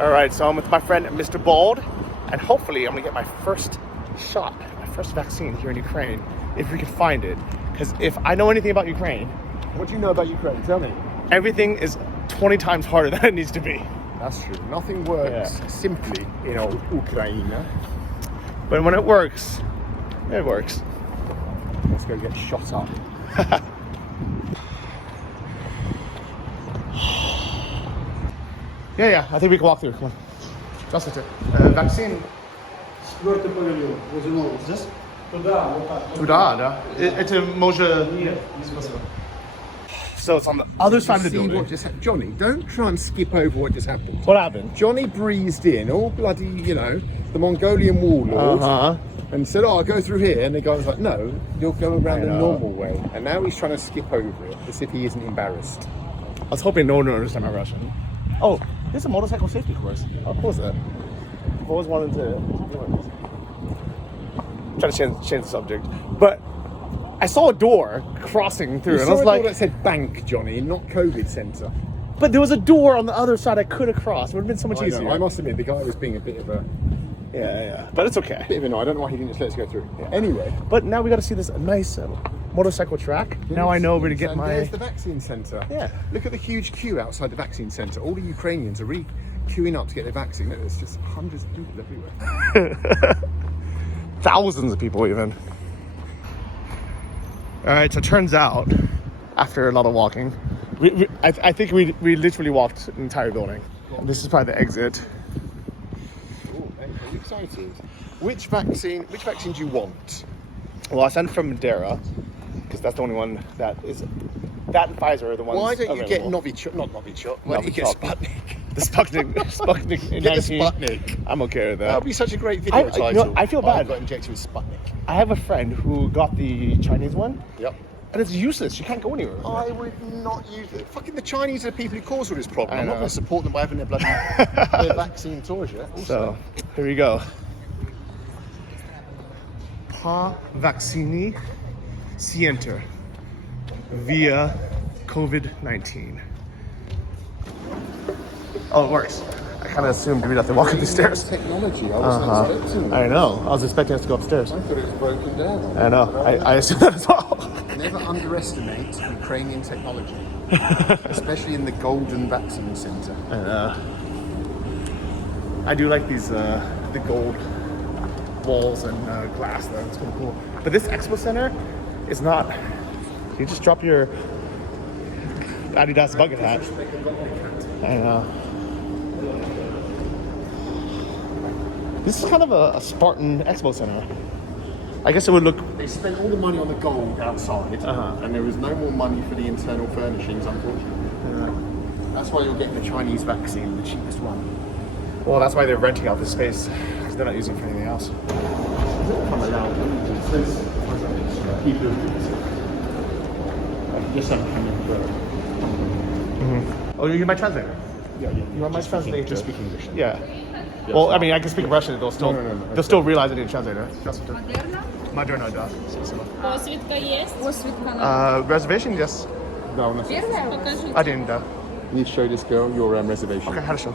All right, so I'm with my friend Mr. Bald, and hopefully I'm gonna get my first shot, my first vaccine here in Ukraine, if we can find it. Because if I know anything about Ukraine, what do you know about Ukraine? Tell me. everything is 20 times harder than it needs to be. That's true. Nothing works simply in Ukraine. But when it works, it works. Let's go get shot up. Yeah, I think we can walk through. Come on. Здравствуйте. Vaccine. Четвертый павильон, возле нового. Здесь? Туда, вот так. Туда, да? Это может... Нет, не спасибо. So it's on the other side of the See building. what just happened. Johnny, don't try and skip over what just happened. What happened? Johnny breezed in, all bloody, the Mongolian warlord, and said, I'll go through here. And the guy was like, no, you'll go around the normal way. And now he's trying to skip over it as if he isn't embarrassed. I was hoping no one would understand my Russian. Oh, there's a motorcycle safety course. How cool is that? I've always wanted to try to change the subject. But I saw a door crossing through, and I was like, that said bank, Johnny, not COVID centre. but there was a door on the other side I could have crossed. It would have been so much I easier. know, I must admit, the guy was being a bit of a... Yeah. But it's okay. Bit of a no. I don't know why he didn't just let us go through. Yeah. Anyway. But now we got to see this nice motorcycle track. Yes, now I know where to get and my... There's the vaccine centre. Yeah. Look at the huge queue outside the vaccine centre. All the Ukrainians are really queuing up to get their vaccine. Look, there's just hundreds of people everywhere. Thousands of people even. All right, so it turns out, after a lot of walking, I think we literally walked an entire building. This is probably the exit. Oh, I'm excited. Which vaccine do you want? Well, I sent from Madeira, because that's the only one that is... That and Pfizer are the ones Why don't you get available. not Novichok? Why don't you get Novichok. Sputnik? The Sputnik in Get the 19. Sputnik. I'm okay with that. That would be such a great video title. You know, I feel bad. I got injected with Sputnik. I have a friend who got the Chinese one, Yep. and it's useless. She can't go anywhere. I would not use it. Fucking the Chinese are the people who cause all this problem. I I'm not know. going to support them by having their bloody their vaccine tours yet. Also. So, here we go. Pa vaccini sienter via COVID-19. Oh, it works. I kind of assumed we'd have to walk up the stairs. Technology. I wasn't expecting that. I know. I was expecting us to go upstairs. I thought it was broken down. I know. I assumed that as well. Never underestimate Ukrainian technology, especially in the Golden Vaccine Centre. I do like these the gold walls and glass though. It's kind of cool. But this expo center is not. You just drop your Adidas bucket hat. I know. This is kind of a Spartan expo center. I guess it would look. They spent all the money on the gold outside, and there was no more money for the internal furnishings, unfortunately. That's why you're getting the Chinese vaccine, the cheapest one. Well, that's why they're renting out this space because they're not using it for anything else. Oh, you're my translator. Yeah. You want my translator? Just speak English. Yeah. Well, I mean, I can speak Russian. They'll still No. they'll still realize I need a translator. Модерна? Moderna, да. Посвідка есть? Reservation, yes. No, no. Покажите. Один, да. You need to show this girl your reservation. Okay, хорошо.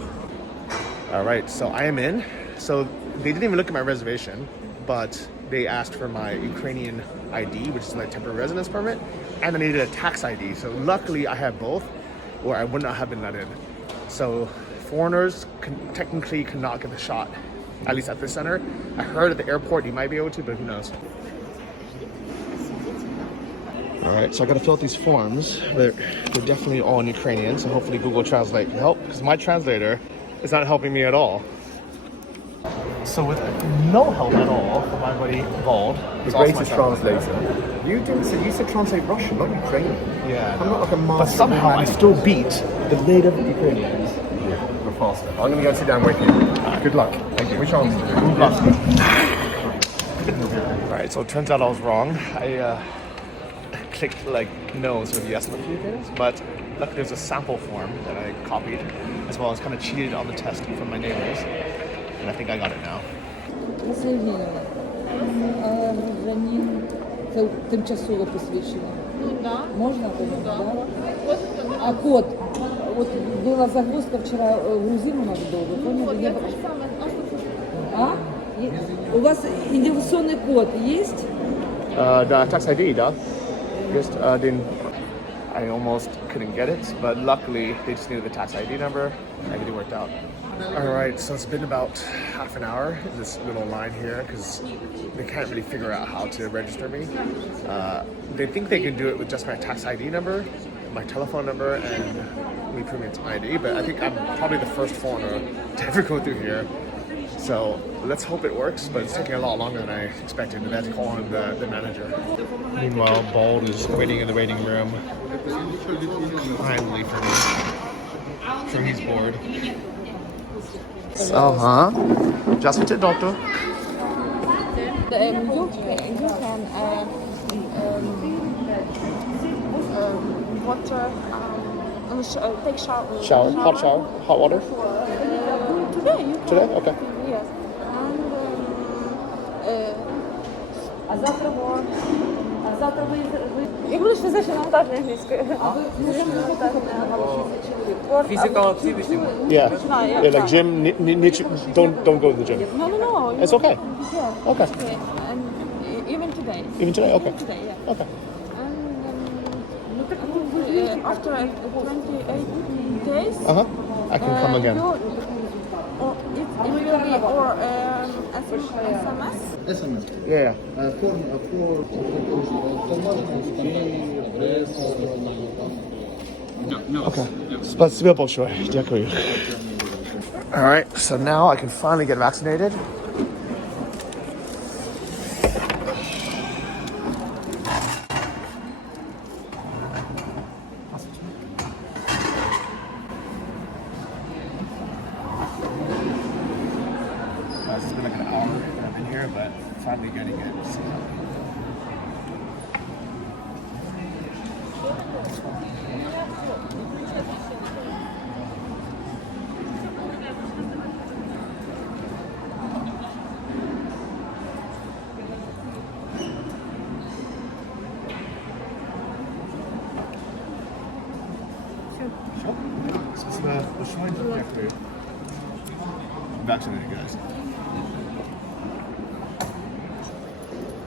All right, so I am in. So they didn't even look at my reservation, but they asked for my Ukrainian ID, which is my temporary residence permit, and I needed a tax ID. So luckily I have both, or I would not have been let in. So foreigners technically cannot get the shot, at least at this center. I heard at the airport you might be able to, but who knows? All right, so I got to fill out these forms. They're definitely all in Ukrainian, so hopefully Google Translate can help, because my translator is not helping me at all. So with no help at all from my buddy Bald, The greatest translator. You said translate Russian, not Ukrainian. Yeah, I'm not like a master. but somehow I still beat the native Ukrainians. Yeah, we're faster. I'm going to go and sit down with you. Good luck. Thank you. Which arm did you do? All right, so it turns out I was wrong. I clicked like no instead of yes on a few things, but luckily there's a sample form that I copied, as well as kind of cheated on the test from my neighbors, and I think I got it now. Сергіївна, а гражданин, це тимчасово посвідчення. Да. Можна було? Да. Да? А код? Вот была загрузка вчера, грузил у нас долго, оформили. А? У вас идентификационный код есть? The tax ID, да? Just didn't. I almost couldn't get it, but luckily they just needed the tax ID number. Everything worked out. All right, so it's been about half an hour in this little line here because they can't really figure out how to register me. They think they can do it with just my tax ID number, my telephone number, and me proving it's my ID, but I think I'm probably the first foreigner to ever go through here. So let's hope it works, but it's taking a lot longer than I expected. And I had to call on the manager. Meanwhile, Bald is waiting in the waiting room. Kindly for me. I'm sure he's bored. Здравствуйте, доктор. You can water, take shower. Shower, hot shower, hot water. Today you can. Today? Okay. Yes. And Завтра ви... я буду фізична монтажна англійською. Physical activity. Yeah. Yeah, Yeah, like gym. Don't go to the gym. No. It's okay. Yeah. Okay. And even today. Even today? Okay. Today, yeah. Okay. And after 28 days, I can come again. It will be or SMS. SMS. Yeah. Okay. Спасибо большое. Дякую. All right, so now I can finally get vaccinated. It's been like an hour that I've been here, but finally getting it. So. Vaccinated, guys.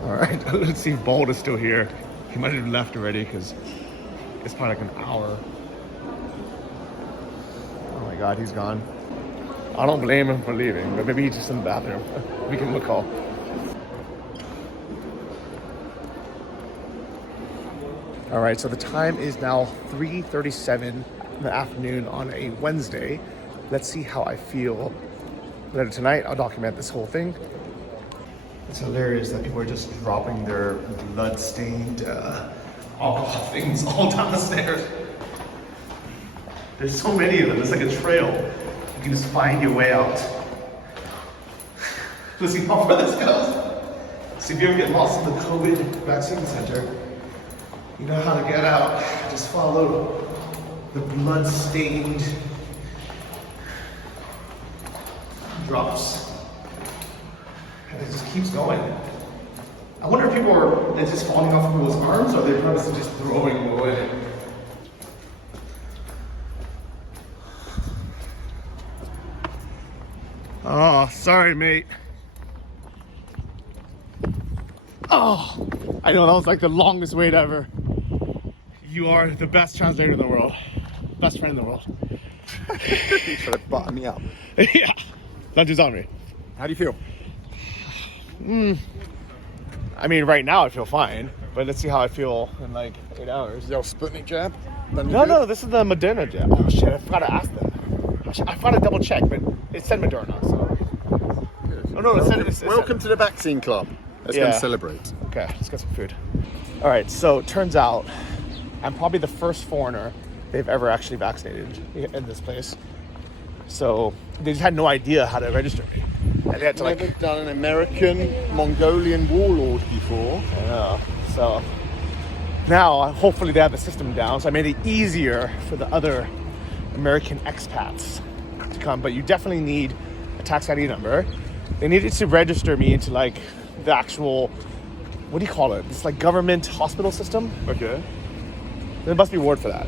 All right, let's see if Bald is still here. He might have left already because it's probably like an hour. Oh my God, he's gone. I don't blame him for leaving, but maybe he's just in the bathroom. We can look all. All right, so the time is now 3:37 in the afternoon on a Wednesday. Let's see how I feel. Later tonight, I'll document this whole thing. It's hilarious that people are just dropping their blood-stained alcohol things all down the stairs. There's so many of them. It's like a trail. You can just find your way out. Let's see how far this goes. So if you ever get lost in the COVID vaccine center, you know how to get out. Just follow the blood-stained drops. And it just keeps going. I wonder if people are just falling off people's arms or they're purposely just throwing them away. Oh, sorry, mate. Oh, I know that was like the longest wait ever. You are the best translator in the world. Best friend in the world. You try to butter me up. Yeah. Lunch on me. How do you feel? I mean, right now I feel fine, but let's see how I feel in like 8 hours. Your Sputnik jab? No, this is the Moderna jab. Oh shit, I forgot to ask them. I forgot to double check, but it said Moderna, so. Oh no, it said. Welcome to the vaccine club. Let's go and celebrate. Okay, let's get some food. All right, so it turns out I'm probably the first foreigner they've ever actually vaccinated in this place. So they just had no idea how to register me. And they had to Never done an American Mongolian warlord before. I know. So now hopefully they have the system down. So I made it easier for the other American expats to come. But you definitely need a tax ID number. They needed to register me into like the actual, what do you call it? It's like government hospital system. Okay. There must be a word for that.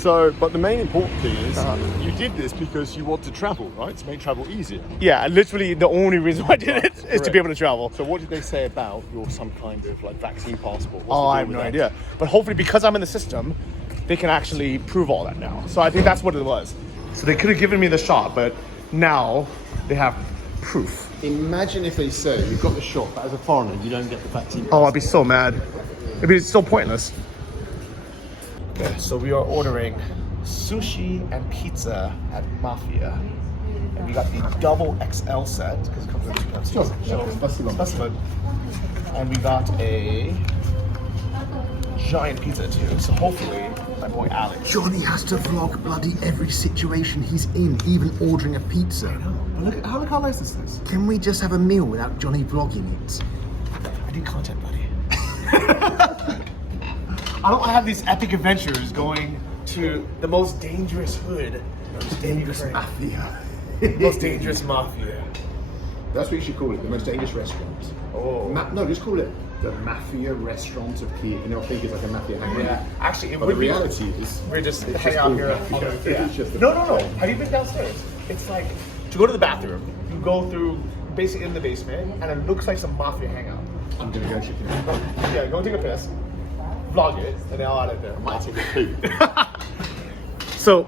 So, but the main important thing is you did this because you want to travel, right? To make travel easier. Yeah, literally the only reason why I did it is to be able to travel. So what did they say about your some kind of like vaccine passport? What's the Oh, deal I have with no that? idea. But hopefully because I'm in the system, they can actually prove all that now. So I think that's what it was. So they could have given me the shot, but now they have proof. Imagine if they say you've got the shot, but as a foreigner you don't get the vaccine. Oh, I'd be so mad. It'd be so pointless. Okay, so we are ordering sushi and pizza at Mafia. And we got the double XL set, because it comes with 2 Pepsis. Sure. And we got a giant pizza too. So hopefully my boy Alex. Johnny has to vlog bloody every situation he's in, even ordering a pizza. But look how nice this is. Can we just have a meal without Johnny vlogging it? I do content, buddy. I don't have these epic adventures going to the most dangerous hood. Dangerous mafia. The most dangerous mafia. That's what you should call it, the most dangerous restaurant. Oh. No, just call it the mafia restaurant of Kyiv. And they'll think it's like a mafia hangout. Yeah, actually, it But would the be. reality is, We're just it's hanging just out called here. mafia. Yeah. It's just the No. mafia. Have you been downstairs? It's like to go to the bathroom. You go through basically in the basement, and it looks like some mafia hangout. I'm gonna go check it out. Yeah, go take a piss, vlog it, and then I'll add it there. I might take a poo. So,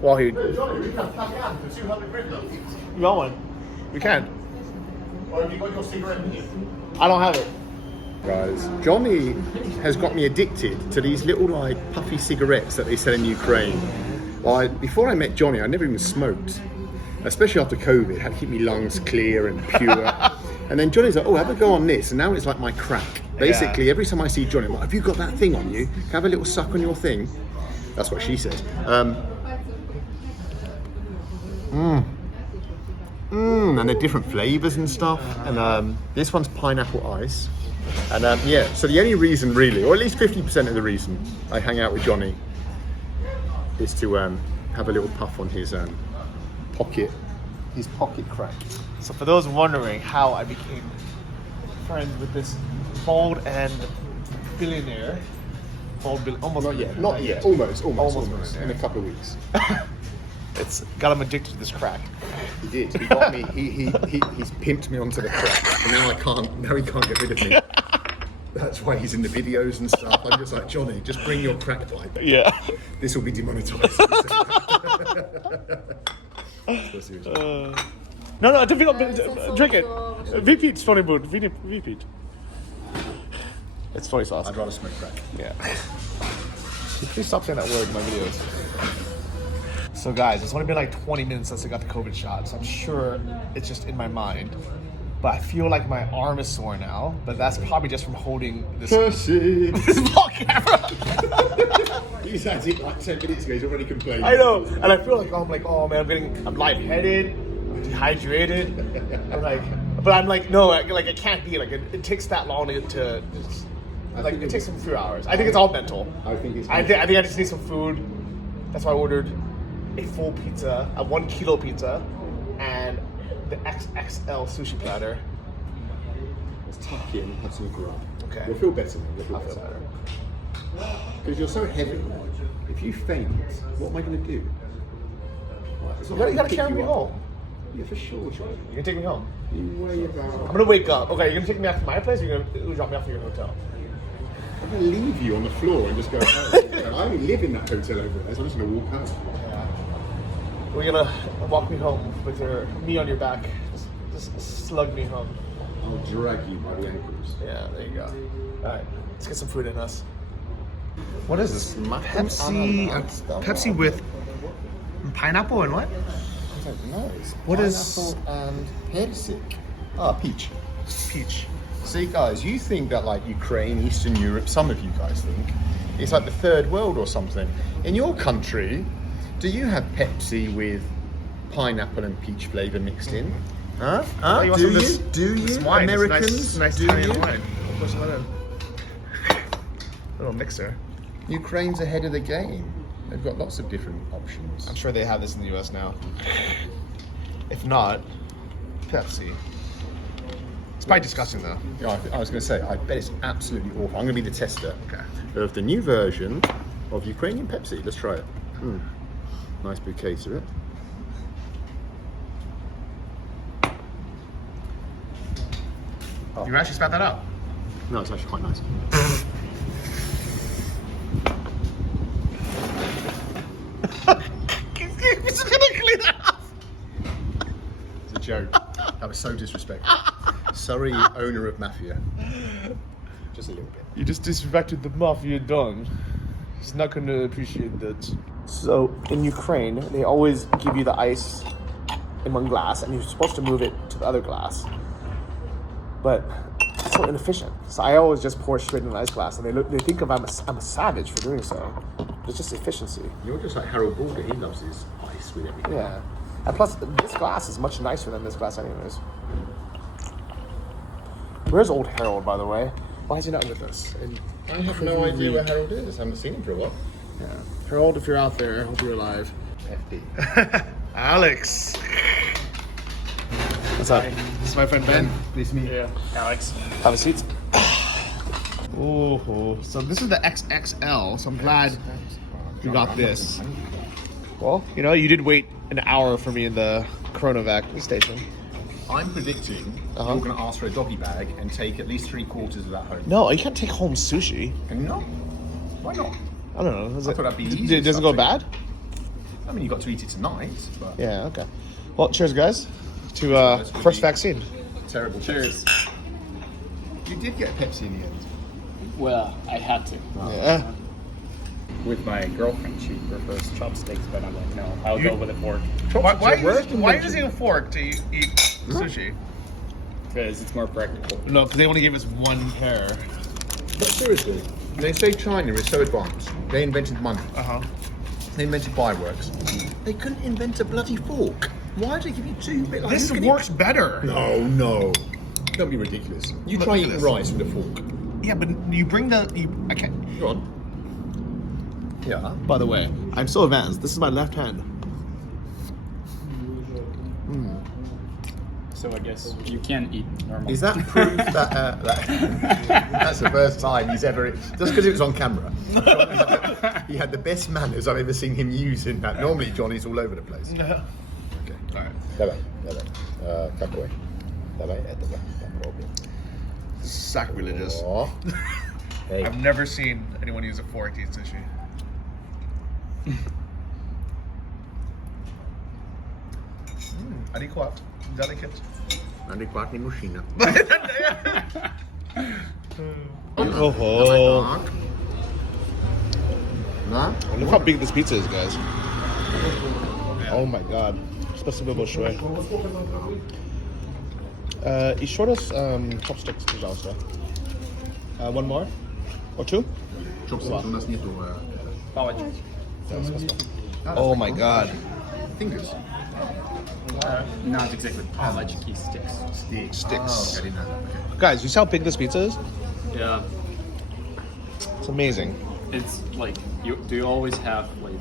while he, Johnny, we can pack out for 200 quid though. you want one? We can. Or have you got your cigarette with you? I don't have it. Guys, Johnny has got me addicted to these little like puffy cigarettes that they sell in Ukraine. Before I met Johnny, I never even smoked. Especially after COVID, had to keep my lungs clear and pure. And then Johnny's like, oh, have a go on this. And now it's like my crack. Basically, every time I see Johnny, I'm like, have you got that thing on you? Can I have a little suck on your thing? That's what she said. And they're different flavors and stuff. And this one's pineapple ice. And yeah, so the only reason really, or at least 50% of the reason I hang out with Johnny is to have a little puff on his pocket crack. So for those wondering how I became friends with this bald and billionaire, almost Not yet. Almost. billionaire. In a couple of weeks. It's got him addicted to this crack. He did. He got me. He's pimped me onto the crack, and now he can't get rid of me. That's why he's in the videos and stuff. I'm just like, Johnny, just bring your crack pipe. Yeah. This will be demonetized. No, drink it. Repeat, Stony Boot. Repeat. It's funny sauce. I'd rather smoke crack. Yeah. Please stop saying that word in my videos. So guys, it's only been like 20 minutes since I got the COVID shot, so I'm sure it's just in my mind. But I feel like my arm is sore now, but that's probably just from holding this vlog camera. He's had it like 10 minutes ago, he's already complaining. I know, and I feel like, oh man, I'm lightheaded, I'm dehydrated. I'm like, no, I can't be, it takes that long to it takes some few hours. I think it's all mental. I think I just need some food. That's why I ordered a full pizza, a 1 kilo pizza, and the XXL sushi platter. Let's tuck in, have some grub. Okay. You'll feel better. I'll feel better. Because you're so heavy. If you faint, what am I going to do? You gotta carry me home. Yeah, for sure. You're gonna take me home. You weigh about... I'm gonna wake up. Okay, you're gonna take me back to my place, or you're gonna drop me off to your hotel? I'm going to leave you on the floor and just go home. I only live in that hotel over there, so I'm just going to walk home. Yeah. We're gonna walk me home with me on your back. Just slug me home. I'll drag you by the ankles. Yeah, there you go. Alright, let's get some food in us. What is this? Pepsi with pineapple and what? I don't know. What is- and Persic. Peach. Peach. See, guys, you think that like Ukraine, Eastern Europe, some of you guys think, it's like the third world or something. In your country, do you have Pepsi with pineapple and peach flavour mixed in? Huh? You want some Do of you? this- Do this you? wine? Americans? It's nice do Italian you? wine. Push that in. Little mixer. Ukraine's ahead of the game. They've got lots of different options. I'm sure they have this in the US now. If not, Pepsi. It's probably disgusting though. Yeah, I was going to say, I bet it's absolutely awful. I'm going to be the tester Okay. of the new version of Ukrainian Pepsi. Let's try it. Nice bouquet to it. You actually spat that out. No, it's actually quite nice. He's gonna clean that up. It's a joke. That was so disrespectful. Sorry, owner of Mafia. Just a little bit. You just disrespected the mafia don. He's not gonna appreciate that. So in Ukraine, they always give you the ice in one glass, and you're supposed to move it to the other glass. But it's so inefficient. So I always just pour straight in an ice glass, and they think I'm a savage for doing so. It's just efficiency. You're just like Harold Balder. He loves his ice with everything. Yeah. And plus, this glass is much nicer than this glass anyways. Where's old Harold, by the way? Why is he not with us? And I have no idea where Harold is. I haven't seen him for a while. yeah. Harold, if you're out there, I hope you're alive. FD. Alex. What's up? This is my friend Ben. Please meet. Yeah, Alex. Have a seat. Oh, so this is the XXL, so I'm glad you got this. Well, you know, you did wait an hour for me in the Coronavac station. I'm predicting you're going to ask for a doggy bag and take at least 3/4 of that home. No, you can't take home sushi. Can you not? Why not? I don't know. Is I it, thought that'd be easy does it go bad? I mean, you got to eat it tonight, but Yeah, okay. Well, cheers, guys, to first vaccine. terrible. Cheers. You did get Pepsi in the end. Well, I had to. Yeah. With my girlfriend, she prefers chopsticks, but I'm like, no, I'll go with a fork. Why is he a fork to eat sushi? Because it's more practical. No, because they only gave us one pair. But seriously, they say China is so advanced. They invented money. They invented fireworks. They couldn't invent a bloody fork. Why did they give you two? Like, This who can works better. No. Don't be ridiculous. You try eating rice with a fork. Yeah, but you bring I can't. Go on. Yeah. By the way, I'm so advanced. This is my left hand. So I guess you can eat normal. Is that proof that that's the first time he's ever, just because it was on camera, he had the best manners I've ever seen him use in that. Normally Johnny's all over the place. Okay. All right. Давай. Какой? Давай этого попробуем. Sacrilegious. О. Hey. I've never seen anyone use a fork to eat sushi. Adequate. Delicate. Adequately machina. Oh. Na? Look how big this pizza is, guys. Oh my god. Спасибо большое. Еще раз chopsticks, пожалуйста. One more? Or two? Chopsticks у нас нету. Палочек. Oh my god. Fingers. Not exactly pалочки, sticks. Sticks. Oh, I didn't know that. Okay. Guys, you see how big this pizza is? Yeah. It's amazing. It's like, do you always have like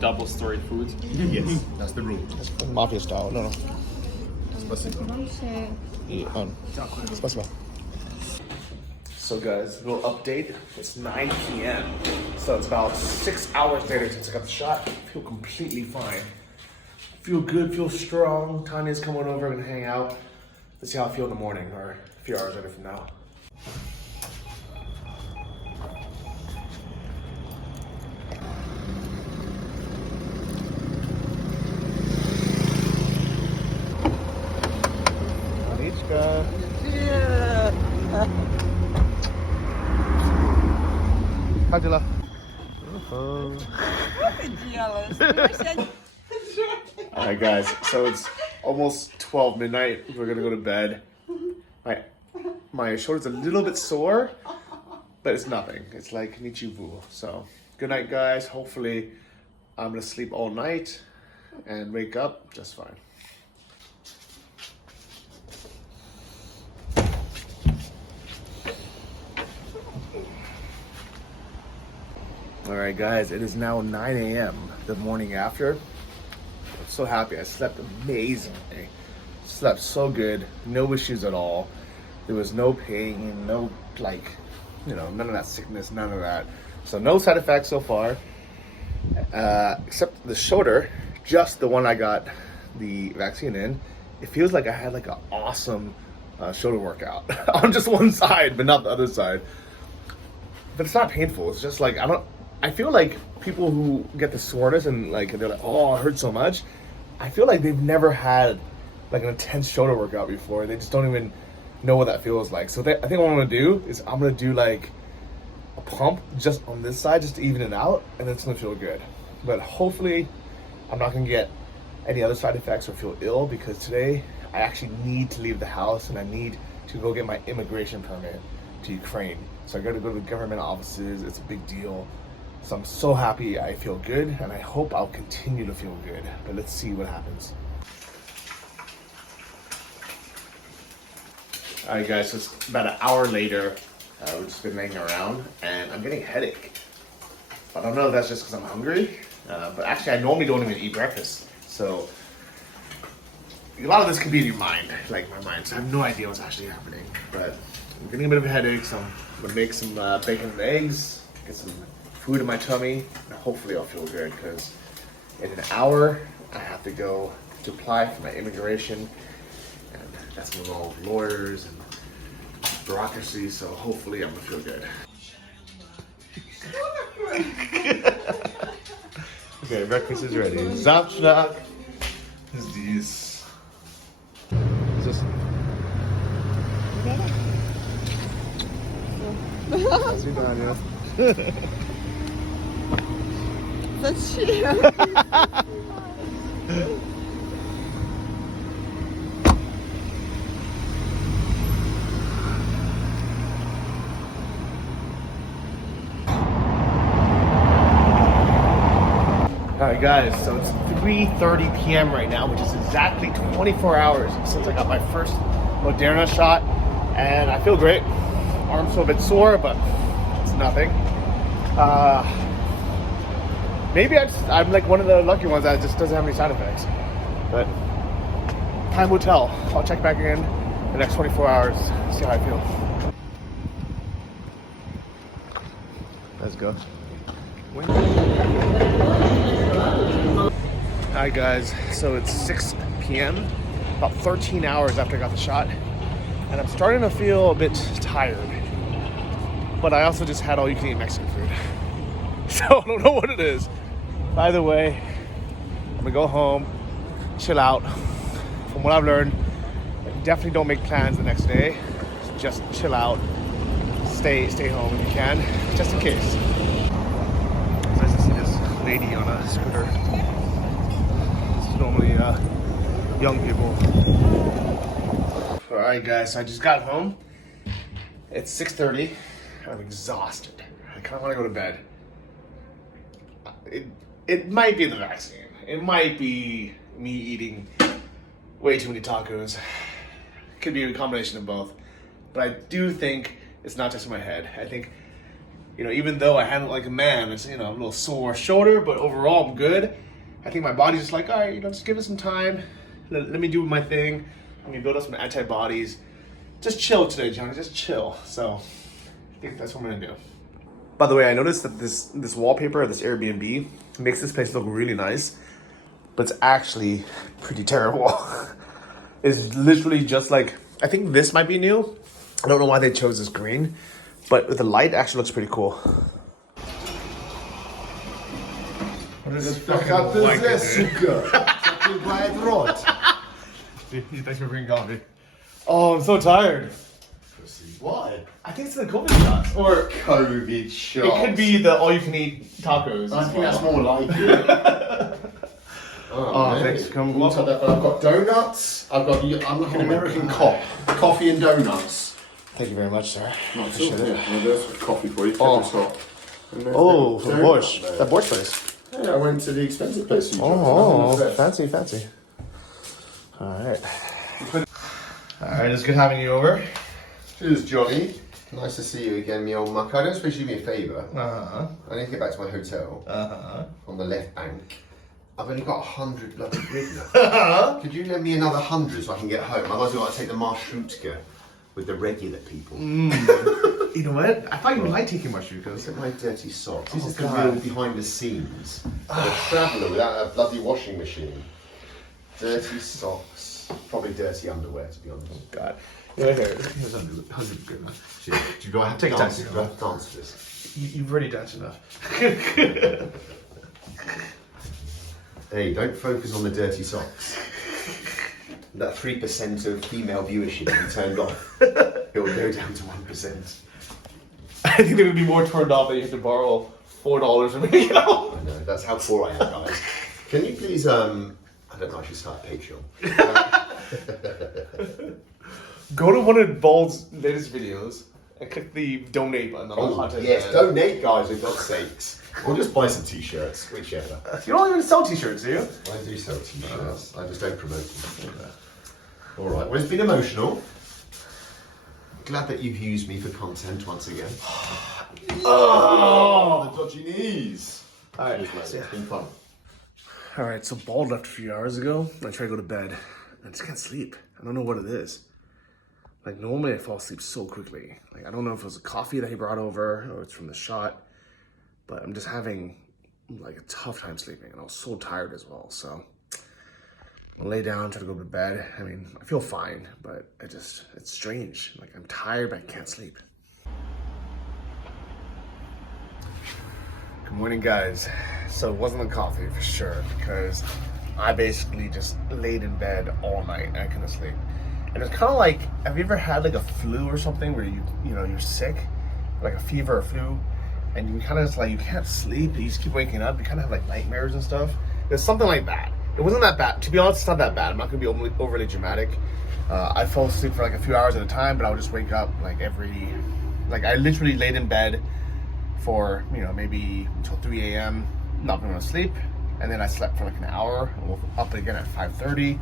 double-storied food? Yes, that's the rule. Mafia style. No. Спасибо. Спасибо. So guys, little update. It's 9 p.m. So it's about 6 hours later since I got the shot. I feel completely fine. Feel good, feel strong. Tanya's coming over, gonna hang out. Let's see how I feel in the morning or a few hours later from now. Aniczka. Как дела? Alright guys, so it's almost 12 midnight. We're gonna go to bed. My shoulder's a little bit sore, but it's nothing. It's like nichivu. So good night guys. Hopefully I'm gonna sleep all night and wake up just fine. Alright guys, it is now 9 a.m. the morning after. I'm so happy. I slept amazingly. Slept so good. No issues at all. There was no pain, no none of that sickness, none of that. So no side effects so far, except the shoulder, just the one I got the vaccine in. It feels like I had like an awesome shoulder workout on just one side, but not the other side. But it's not painful. It's just like, I feel like people who get the soreness and like, they're like, oh, it hurts so much. I feel like they've never had like an intense shoulder workout before. They just don't even know what that feels like. So I think what I'm gonna do is I'm gonna do like a pump just on this side, just to even it out, and then it's gonna feel good. But hopefully I'm not gonna get any other side effects or feel ill, because today I actually need to leave the house and I need to go get my immigration permit to Ukraine. So I gotta go to the government offices. It's a big deal. So I'm so happy I feel good, and I hope I'll continue to feel good. But let's see what happens. All right, guys, so it's about an hour later. We've just been laying around, and I'm getting a headache. I don't know if that's just because I'm hungry, but actually I normally don't even eat breakfast. So a lot of this could be in your mind, like my mind. So I have no idea what's actually happening. But I'm getting a bit of a headache, so I'm gonna make some bacon and eggs, get some food in my tummy, and hopefully I'll feel good, because in an hour I have to go to apply for my immigration, and that's gonna involve lawyers and bureaucracy, so hopefully I'm gonna feel good. Okay, breakfast is ready. Zawczak is these. Is this? Свидания. Зачем? Alright guys, so it's 3:30 p.m. right now, which is exactly 24 hours since I got my first Moderna shot, and I feel great. Arm's still a bit sore, but it's nothing. Maybe I'm like one of the lucky ones that just doesn't have any side effects, but time will tell. I'll check back again in the next 24 hours, see how I feel. Let's go. Hi guys, so it's 6 p.m., about 13 hours after I got the shot, and I'm starting to feel a bit tired, but I also just had all you can eat Mexican food, so I don't know what it is. Either way, I'm gonna go home, chill out. From what I've learned, definitely don't make plans the next day, just chill out, stay home if you can, just in case. It's nice to see this lady on a scooter. Normally young people. All right guys, so I just got home. It's 6:30. I'm exhausted. I kind of want to go to bed. It might be the vaccine. It might be me eating way too many tacos. It could be a combination of both. But I do think it's not just in my head. I think, even though I handle it like a man, it's, a little sore shoulder, but overall I'm good. I think my body's just like, all right, just give it some time. Let me do my thing. Let me build up some antibodies. Just chill today, Johnny. Just chill. So I think that's what I'm gonna do. By the way, I noticed that this wallpaper, this Airbnb, makes this place look really nice, but it's actually pretty terrible. It's literally just like, I think this might be new. I don't know why they chose this green, but with the light, it actually looks pretty cool. What is this fucking blanket, dude? Thanks for bringing coffee. Oh, I'm so tired. Why? I think it's the COVID shots. Or COVID shot. it could be the all-you-can-eat tacos. I think that's more like it. Oh, thanks for coming. I've got donuts. I'm like an American cop. Coffee and donuts. Thank you very much, sir. Not Appreciate it. well, there's coffee for you. Oh. Oh, from Borscht. Borscht. That Borscht place. Yeah, I went to the expensive place. Oh, fancy. Alright. Alright, it's good having you over. Cheers, Johnny. Nice to see you again, me old muck. I don't suppose you do me a favour. I need to get back to my hotel on the left bank. I've only got 100 bloody quid now. Could you lend me another 100 so I can get home? Otherwise, I've got to take the Marshrutka with the regular people. You know what? I thought you liked taking mushrooms because Look at my dirty socks. This Oh, is the God. real behind the scenes. I'm a traveller without a bloody washing machine. Dirty socks. Probably dirty underwear, to be honest. God. Yeah, here's a good one. Do you go ahead Take and time, dance? you Do know. I have to dance to this? You've already danced enough. Hey, don't focus on the dirty socks. That 3% of female viewership you turned off. It will go down to 1%. I think they would be more turned off that you have to borrow $4 from me. I know, that's how poor I am, guys. Can you please, I don't know, I should start a Patreon. Go to one of Bald's latest videos and click the donate button on the content. Yes, donate, guys, for God's sakes. Or just buy some t-shirts, whichever. You don't even sell t-shirts, do you? I do sell t-shirts. I just don't promote them. All right. Well, it's been emotional. Glad that you've used me for content once again. Oh, the dodgy knees. All right. It's been fun. All right. So Bald left a few hours ago. I tried to go to bed. I just can't sleep. I don't know what it is. Like normally I fall asleep so quickly. Like I don't know if it was a coffee that he brought over or it's from the shot, but I'm just having like a tough time sleeping, and I was so tired as well. So I lay down, try to go to bed. I mean, I feel fine, but it's strange. Like I'm tired, but I can't sleep. Good morning, guys. So it wasn't the coffee for sure, because I basically just laid in bed all night and I couldn't sleep. And it's kind of like, have you ever had like a flu or something where you're sick, like a fever or flu, and you kind of just like, you can't sleep, you just keep waking up, you kind of have like nightmares and stuff? There's something like that. It wasn't that bad. To be honest, it's not that bad. I'm not gonna be overly dramatic. I fell asleep for like a few hours at a time, but I would just wake up like I literally laid in bed for, maybe until 3 a.m., not going to sleep. And then I slept for like an hour, and woke up again at 5:30,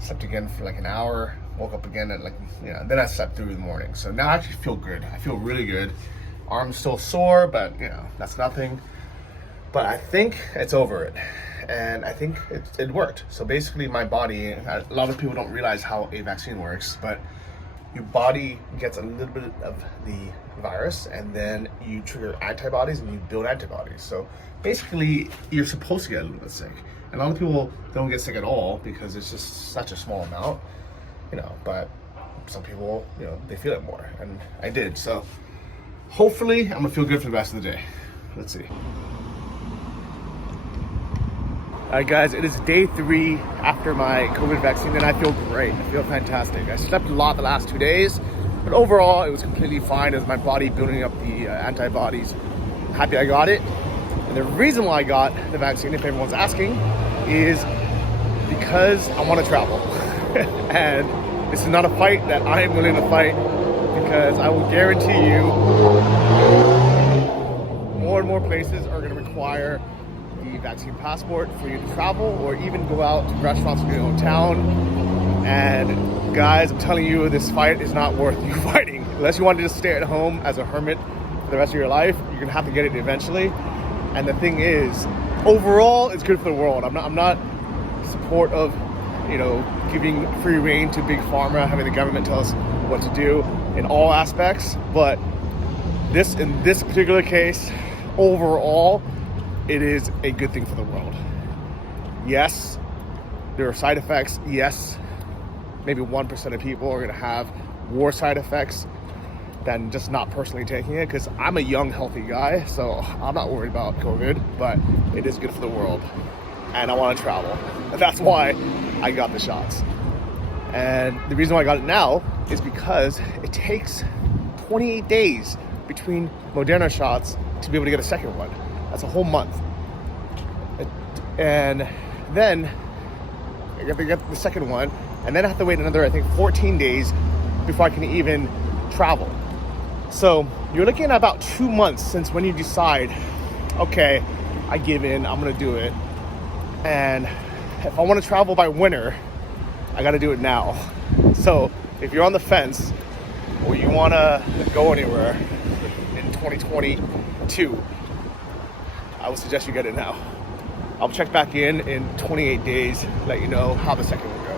slept again for like an hour, woke up again at then I slept through the morning. So now I actually feel good. I feel really good. Arm's still sore, but that's nothing. But I think it's over it. And I think it worked. So basically my body, a lot of people don't realize how a vaccine works, but your body gets a little bit of the virus and then you trigger antibodies and you build antibodies. So basically you're supposed to get a little bit sick. And a lot of people don't get sick at all because it's just such a small amount, but some people, they feel it more, and I did. So hopefully I'm gonna feel good for the rest of the day. Let's see. Alright guys, it is day 3 after my COVID vaccine and I feel great. I feel fantastic. I slept a lot the last 2 days, but overall it was completely fine as my body building up the antibodies. Happy I got it. And the reason why I got the vaccine, if everyone's asking, is because I want to travel. And this is not a fight that I am willing to fight, because I will guarantee you more and more places are going to require the vaccine passport for you to travel or even go out to restaurants in your own town. And guys, I'm telling you, this fight is not worth you fighting. Unless you want to just stay at home as a hermit for the rest of your life, you're gonna have to get it eventually. And the thing is, overall, it's good for the world. I'm not support of giving free reign to big pharma, having the government tell us what to do in all aspects, but in this particular case, overall, it is a good thing for the world. Yes, there are side effects. Yes, maybe 1% of people are going to have more side effects than just not personally taking it, because I'm a young, healthy guy, so I'm not worried about COVID, but it is good for the world, and I want to travel. And that's why I got the shots. And the reason why I got it now is because it takes 28 days between Moderna shots to be able to get a second one. That's a whole month. And then I have to get the second one, and then I have to wait another, I think, 14 days before I can even travel. So you're looking at about 2 months since when you decide, okay, I give in, I'm gonna do it. And if I wanna travel by winter, I gotta do it now. So if you're on the fence or you wanna go anywhere in 2022, I would suggest you get it now. I'll check back in 28 days, let you know how the second will go.